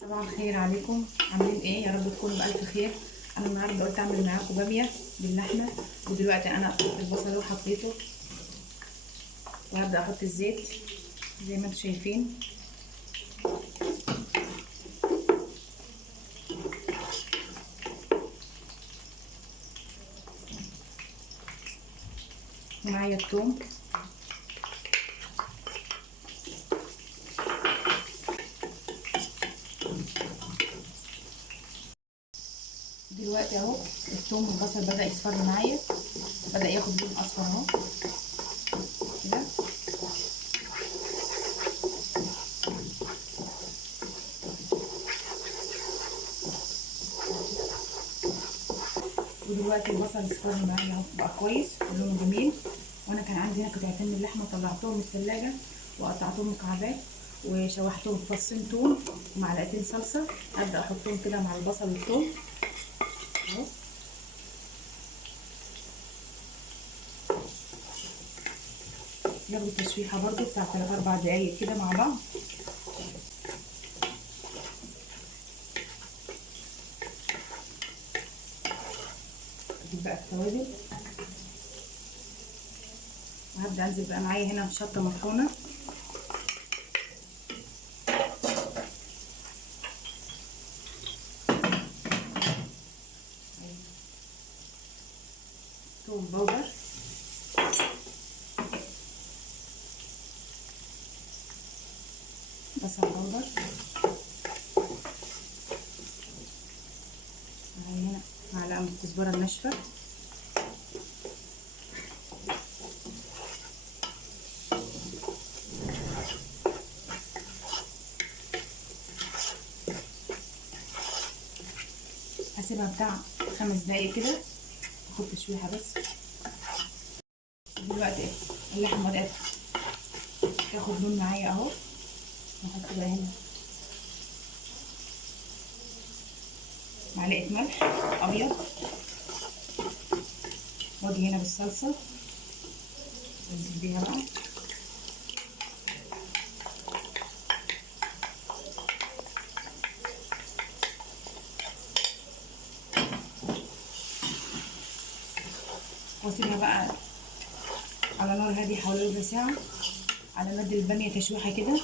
صباح الخير عليكم، عاملين ايه؟ يا رب تكونوا بألف خير. انا النهارده قلت اعمل معاكم باميه باللحمه، ودلوقتي انا قطعت البصل وحطيته، وهبدا احط الزيت زي ما انتم شايفين. ومعايا الثوم، دلوقتي اهو الثوم والبصل بدا يصفر معايا، بدا ياخد لون اصفر اهو كده. ودلوقتي البصل اصفر معايا اهو بقى كويس ولونه جميل. وانا كان عندي هنا قطعتين من اللحمه طلعتهم من الثلاجه وقطعتهم مكعبات وشوحتهم في فصين توم ومعلقتين صلصه. ابدا احطهم كده مع البصل والثوم اهو. ياخدوا تشويحه برده بتاع 3 4 دقايق كده مع بعض. اجيب بقى التوابل وهبدا انزل بقى معايا هنا شطه مطحونه، توم باودر، بصل باودر، معايا هنا معلقه من الكزبره الناشفه، هسيبها بتاع 5 دقايق كده تاخد تشويحه بس. دلوقتي اللحمه بدات تاخد لون معايا اهو. نحط بقى هنا معلقه ملح ابيض، واجي هنا بالصلصه انزل بيها بقى، واسيبها بقى على نار هاديه حوالي ربع ساعه على ما ادي الباميه تشويحه كده.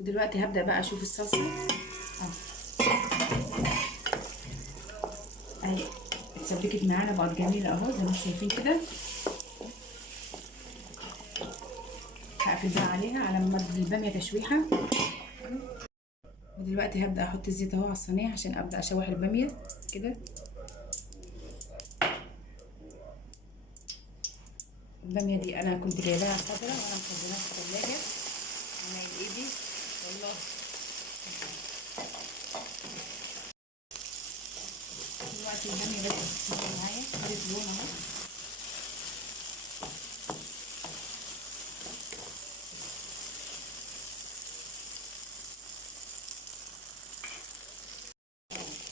ودلوقتي هبدا بقى اشوف الصلصه اهي اتسبكت معانا بقت جميله اهو زي ما انتم شايفين كده. هقفل بقى عليها على ما ادي الباميه تشويحه. ودلوقتي هبدا احط الزيت اهو على الصينيه عشان ابدا اشوح الباميه كده. الباميه دي انا كنت جايباها خضرا وانا مخزناها في الثلاجه انا بايدي والله. دلوقتي الباميه بدات تستوي معايا، خدت لون اهو.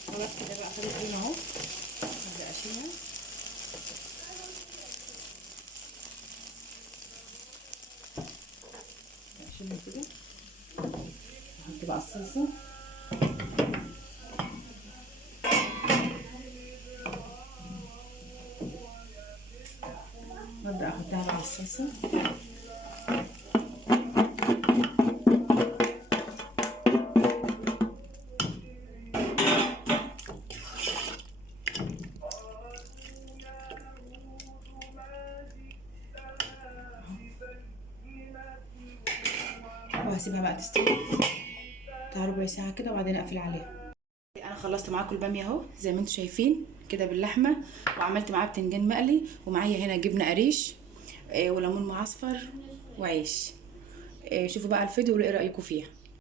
خلاص كده بقى خدت لون اهو. هبدا اشيلها كده. احط بقى الصلصه، وابدا احطها على الصلصه. وهسيبها بقى تستوي بتاع ربع ساعه كده وبعدين اقفل عليها. انا خلصت معاكم الباميه اهو زي ما انتم شايفين كده باللحمه، وعملت معاه بتنجان مقلي، ومعايا هنا جبنه قريش وليمون معصفر وعيش. شوفوا بقى الفيديو وايه رايكم فيها.